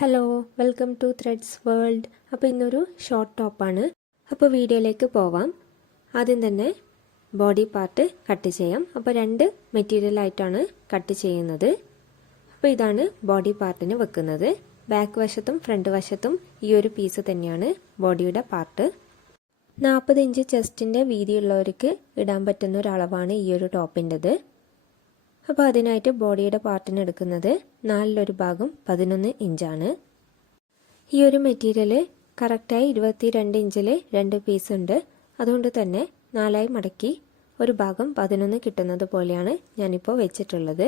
Hello, welcome to threads world. അപ്പോൾ ഇന്നൊരു short ടോപ്പാണ്. അപ്പോൾ വീഡിയോയിലേക്ക് പോവാം. ആദ്യം തന്നെ ബോഡി പാർട്ട് കട്ട് ചെയ്യാം. അപ്പോൾ രണ്ട് മെറ്റീരിയലായിട്ടാണ് കട്ട് ചെയ്യുന്നത്. അപ്പോൾ ഇതാണ് ബോഡി പാർട്ടിന് വെക്കുന്നത്. ബാക്ക് വശത്തും ഫ്രണ്ട് വശത്തും ഈ ഒരു പീസ് തന്നെയാണ് ബോഡിയുടെ പാർട്ട്. 40 ഇഞ്ച് ചെസ്റ്റിൻ്റെ വീതിയുള്ളവർക്ക് ഇടാൻ പറ്റുന്ന ഒരു അളവാണ് ഈ ഒരു ടോപ്പിൻ്റെത്. അപ്പോൾ അതിനായിട്ട് ബോഡിയുടെ പാർട്ടിന് എടുക്കുന്നത് 4 ഭാഗം 11 ഇഞ്ചാണ്. ഈ ഒരു മെറ്റീരിയൽ കറക്റ്റായി 22 ഇഞ്ചിൽ 2 പീസ് ഉണ്ട്. അതുകൊണ്ട് തന്നെ 4ആയി മടക്കി ഒരു ഭാഗം 11 കിട്ടുന്നത് പോലെയാണ് ഞാനിപ്പോൾ വെച്ചിട്ടുള്ളത്.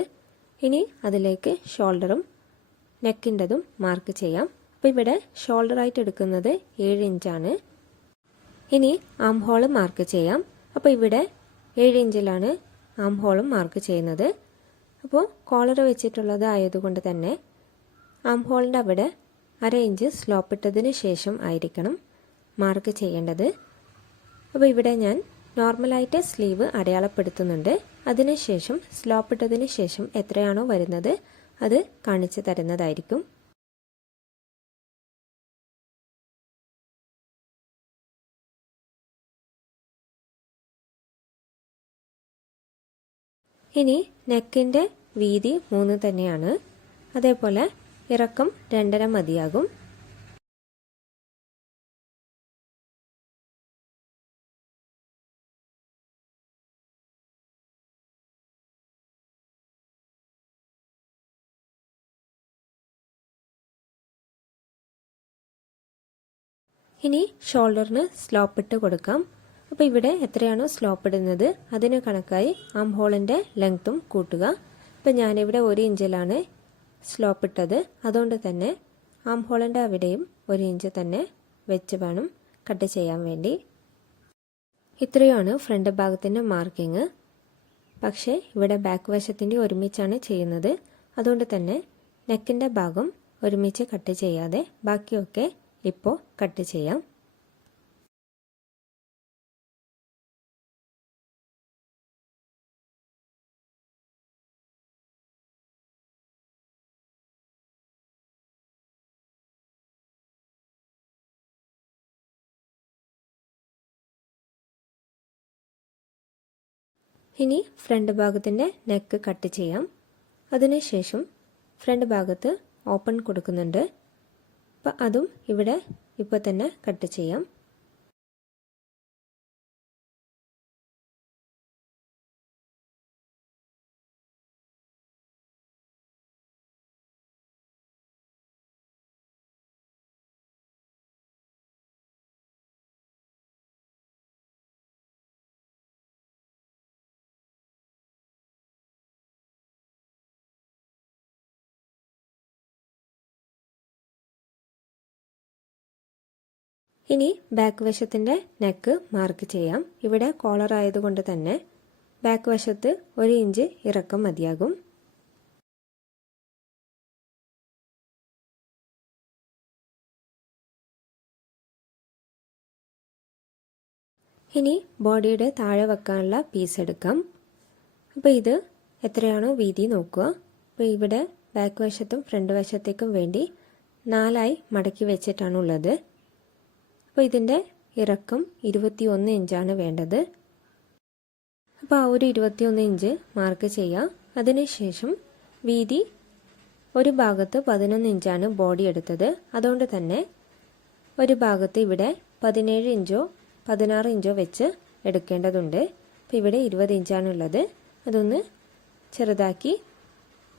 ഇനി അതിലേക്ക് ഷോൾഡറും നെക്കിൻ്റെതും മാർക്ക് ചെയ്യാം. അപ്പോൾ ഇവിടെ ഷോൾഡറായിട്ട് എടുക്കുന്നത് 7 ഇഞ്ചാണ്. ഇനി ആം ഹോൾ മാർക്ക് ചെയ്യാം. അപ്പോൾ ഇവിടെ 7 ഇഞ്ചിലാണ് ആം ഹോളും മാർക്ക് ചെയ്യുന്നത്. അപ്പോൾ കോളർ വെച്ചിട്ടുള്ളത് ആയതുകൊണ്ട് തന്നെ ആം ഹോളിൻ്റെ അവിടെ 1/2 ഇഞ്ച് സ്ലോപ്പ് ഇട്ടതിന് ശേഷം ആയിരിക്കണം മാർക്ക് ചെയ്യേണ്ടത്. അപ്പോൾ ഇവിടെ ഞാൻ നോർമലായിട്ട് സ്ലീവ് അടയാളപ്പെടുത്തുന്നുണ്ട്. അതിനുശേഷം സ്ലോപ്പ് ഇട്ടതിന് ശേഷം എത്രയാണോ വരുന്നത് അത് കാണിച്ചു തരുന്നതായിരിക്കും. ഇനി നെക്കിൻ്റെ വീതി 3 തന്നെയാണ്. അതേപോലെ ഇറക്കം 2.5 മതിയാകും. ഇനി ഷോൾഡറിന് സ്ലോപ്പ് ഇട്ട് കൊടുക്കാം. അപ്പോൾ ഇവിടെ എത്രയാണോ സ്ലോപ്പ് ഇടുന്നത് അതിന് കണക്കായി ആം ഹോളിൻ്റെ ലെങ്ത്തും കൂട്ടുക. അപ്പോൾ ഞാനിവിടെ 1 ഇഞ്ചിലാണ് സ്ലോപ്പ് ഇട്ടത്. അതുകൊണ്ട് തന്നെ ആം ഹോളിൻ്റെ അവിടെയും 1 ഇഞ്ച് തന്നെ വെച്ച് വേണം കട്ട് ചെയ്യാൻ വേണ്ടി. ഇത്രയാണ് ഫ്രണ്ട് ഭാഗത്തിൻ്റെ മാർക്കിങ്. പക്ഷേ ഇവിടെ ബാക്ക് വശത്തിൻ്റെ ഒരുമിച്ചാണ് ചെയ്യുന്നത്. അതുകൊണ്ട് തന്നെ നെക്കിൻ്റെ ഭാഗം ഒരുമിച്ച് കട്ട് ചെയ്യാതെ ബാക്കിയൊക്കെ ഇപ്പോൾ കട്ട് ചെയ്യാം. ഇനി ഫ്രണ്ട് ഭാഗത്തിൻ്റെ നെക്ക് കട്ട് ചെയ്യാം. അതിനുശേഷം ഫ്രണ്ട് ഭാഗത്ത് ഓപ്പൺ കൊടുക്കുന്നുണ്ട്. അപ്പം അതും ഇവിടെ ഇപ്പോൾ തന്നെ കട്ട് ചെയ്യാം. ഇനി ബാക്ക് വശത്തിൻ്റെ നെക്ക് മാർക്ക് ചെയ്യാം. ഇവിടെ കോളർ ആയതുകൊണ്ട് തന്നെ ബാക്ക് വശത്ത് 1 ഇഞ്ച് ഇറക്കം മതിയാകും. ഇനി ബോഡിയുടെ താഴെ വെക്കാനുള്ള പീസ് എടുക്കാം. അപ്പോൾ ഇത് എത്രയാണോ വീതി നോക്കുക. അപ്പോൾ ഇവിടെ ബാക്ക് വശത്തും ഫ്രണ്ട് വശത്തേക്കും വേണ്ടി 4ആയി മടക്കി വെച്ചിട്ടാണുള്ളത്. അപ്പോൾ ഇതിൻ്റെ ഇറക്കം 21 ഇഞ്ചാണ് വേണ്ടത്. അപ്പോൾ ആ ഒരു 21 ഇഞ്ച് മാർക്ക് ചെയ്യാം. അതിനുശേഷം വീതി ഒരു ഭാഗത്ത് 11 ഇഞ്ചാണ് ബോഡി എടുത്തത്. അതുകൊണ്ട് തന്നെ ഒരു ഭാഗത്ത് ഇവിടെ 17 ഇഞ്ചോ 16 ഇഞ്ചോ വെച്ച് എടുക്കേണ്ടതുണ്ട്. അപ്പോൾ ഇവിടെ 20 ഇഞ്ചാണുള്ളത്. അതൊന്ന് ചെറുതാക്കി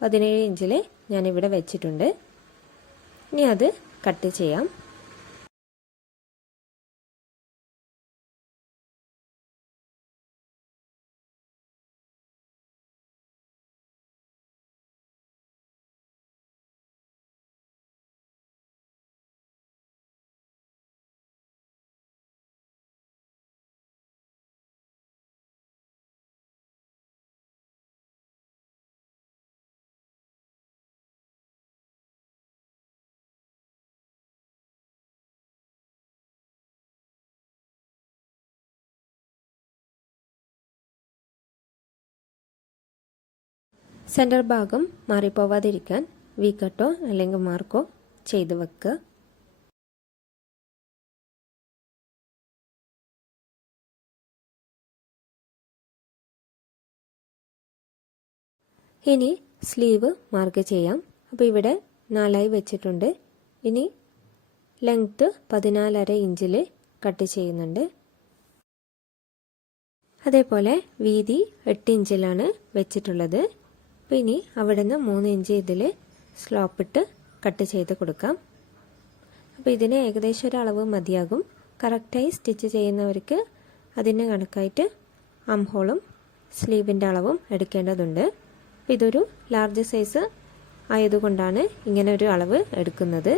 17 ഇഞ്ചിൽ ഞാനിവിടെ വെച്ചിട്ടുണ്ട്. ഇനി അത് കട്ട് ചെയ്യാം. സെൻറ്റർ ഭാഗം മാറിപ്പോവാതിരിക്കാൻ വി കട്ടോ അല്ലെങ്കിൽ മാർക്കോ ചെയ്ത് വെക്കുക. ഇനി സ്ലീവ് മാർക്ക് ചെയ്യാം. അപ്പോൾ ഇവിടെ 4 വെച്ചിട്ടുണ്ട്. ഇനി ലെങ്ത്ത് 14.5 ഇഞ്ചിൽ കട്ട് ചെയ്യുന്നുണ്ട്. അതേപോലെ വീതി 8 ഇഞ്ചിലാണ് വെച്ചിട്ടുള്ളത്. അപ്പോൾ ഇനി അവിടെ നിന്ന് 3 ഇഞ്ച് ഇതിൽ സ്ലോപ്പിട്ട് കട്ട് ചെയ്ത് കൊടുക്കാം. അപ്പോൾ ഇതിന് ഏകദേശം ഒരു അളവ് മതിയാകും. കറക്റ്റായി സ്റ്റിച്ച് ചെയ്യുന്നവർക്ക് അതിന് കണക്കായിട്ട് ആം ഹോളും സ്ലീവിൻ്റെ അളവും എടുക്കേണ്ടതുണ്ട്. അപ്പോൾ ഇതൊരു ലാർജ് സൈസ് ആയതുകൊണ്ടാണ് ഇങ്ങനെ ഒരു അളവ് എടുക്കുന്നത്.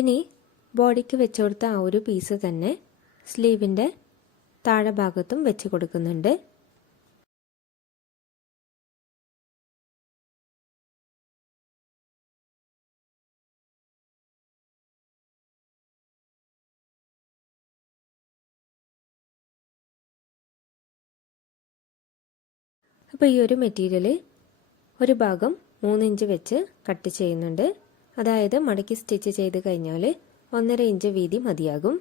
ഇനി ബോഡിക്ക് വെച്ച് കൊടുത്ത ആ ഒരു പീസ് തന്നെ സ്ലീവിൻ്റെ താഴെ ഭാഗത്തും വെച്ച് കൊടുക്കുന്നുണ്ട്. അപ്പോൾ ഈ ഒരു മെറ്റീരിയൽ ഒരു ഭാഗം 3 ഇഞ്ച് വെച്ച് കട്ട് ചെയ്യുന്നുണ്ട്. അതായത് മടക്കി സ്റ്റിച്ച് ചെയ്ത് കഴിഞ്ഞാൽ 1.5 ഇഞ്ച് വീതി മതിയാകും.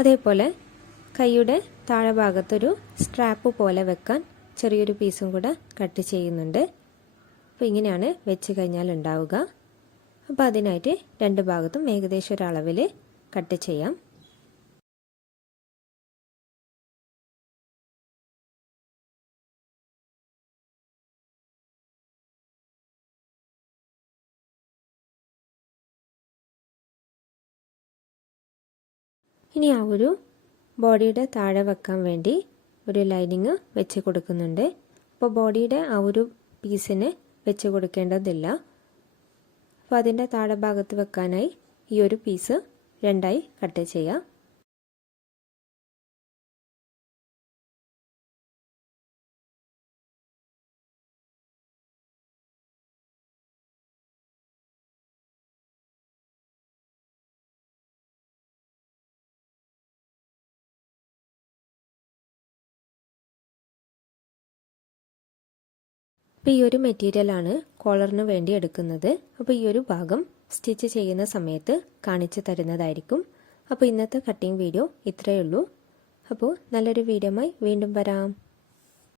അതേപോലെ കൈയുടെ താഴെ ഭാഗത്തൊരു സ്ട്രാപ്പ് പോലെ വെക്കാൻ ചെറിയൊരു പീസും കൂടെ കട്ട് ചെയ്യുന്നുണ്ട്. അപ്പോൾ ഇങ്ങനെയാണ് വെച്ച് കഴിഞ്ഞാൽ ഉണ്ടാവുക. അപ്പോൾ അതിനായിട്ട് 2 ഭാഗത്തും ഏകദേശം ഒരു അളവിൽ കട്ട് ചെയ്യാം. ഇനി ആ ഒരു ബോഡിയുടെ താഴെ വെക്കാൻ വേണ്ടി ഒരു ലൈനിങ് വെച്ച് കൊടുക്കുന്നുണ്ട്. അപ്പോൾ ബോഡിയുടെ ആ ഒരു പീസിന് വെച്ച് കൊടുക്കേണ്ടതില്ല. അപ്പോൾ അതിൻ്റെ താഴെ ഭാഗത്ത് വെക്കാനായി ഈ ഒരു പീസ് 2ആയി കട്ട് ചെയ്യാം. അപ്പോൾ ഈ ഒരു മെറ്റീരിയലാണ് കോളറിന് വേണ്ടി എടുക്കുന്നത്. അപ്പോൾ ഈ ഒരു ഭാഗം സ്റ്റിച്ച് ചെയ്യുന്ന സമയത്ത് കാണിച്ചു തരുന്നതായിരിക്കും. അപ്പോൾ ഇന്നത്തെ കട്ടിംഗ് വീഡിയോ ഇത്രയേ ഉള്ളൂ. അപ്പോൾ നല്ലൊരു വീഡിയോയുമായി വീണ്ടും വരാം.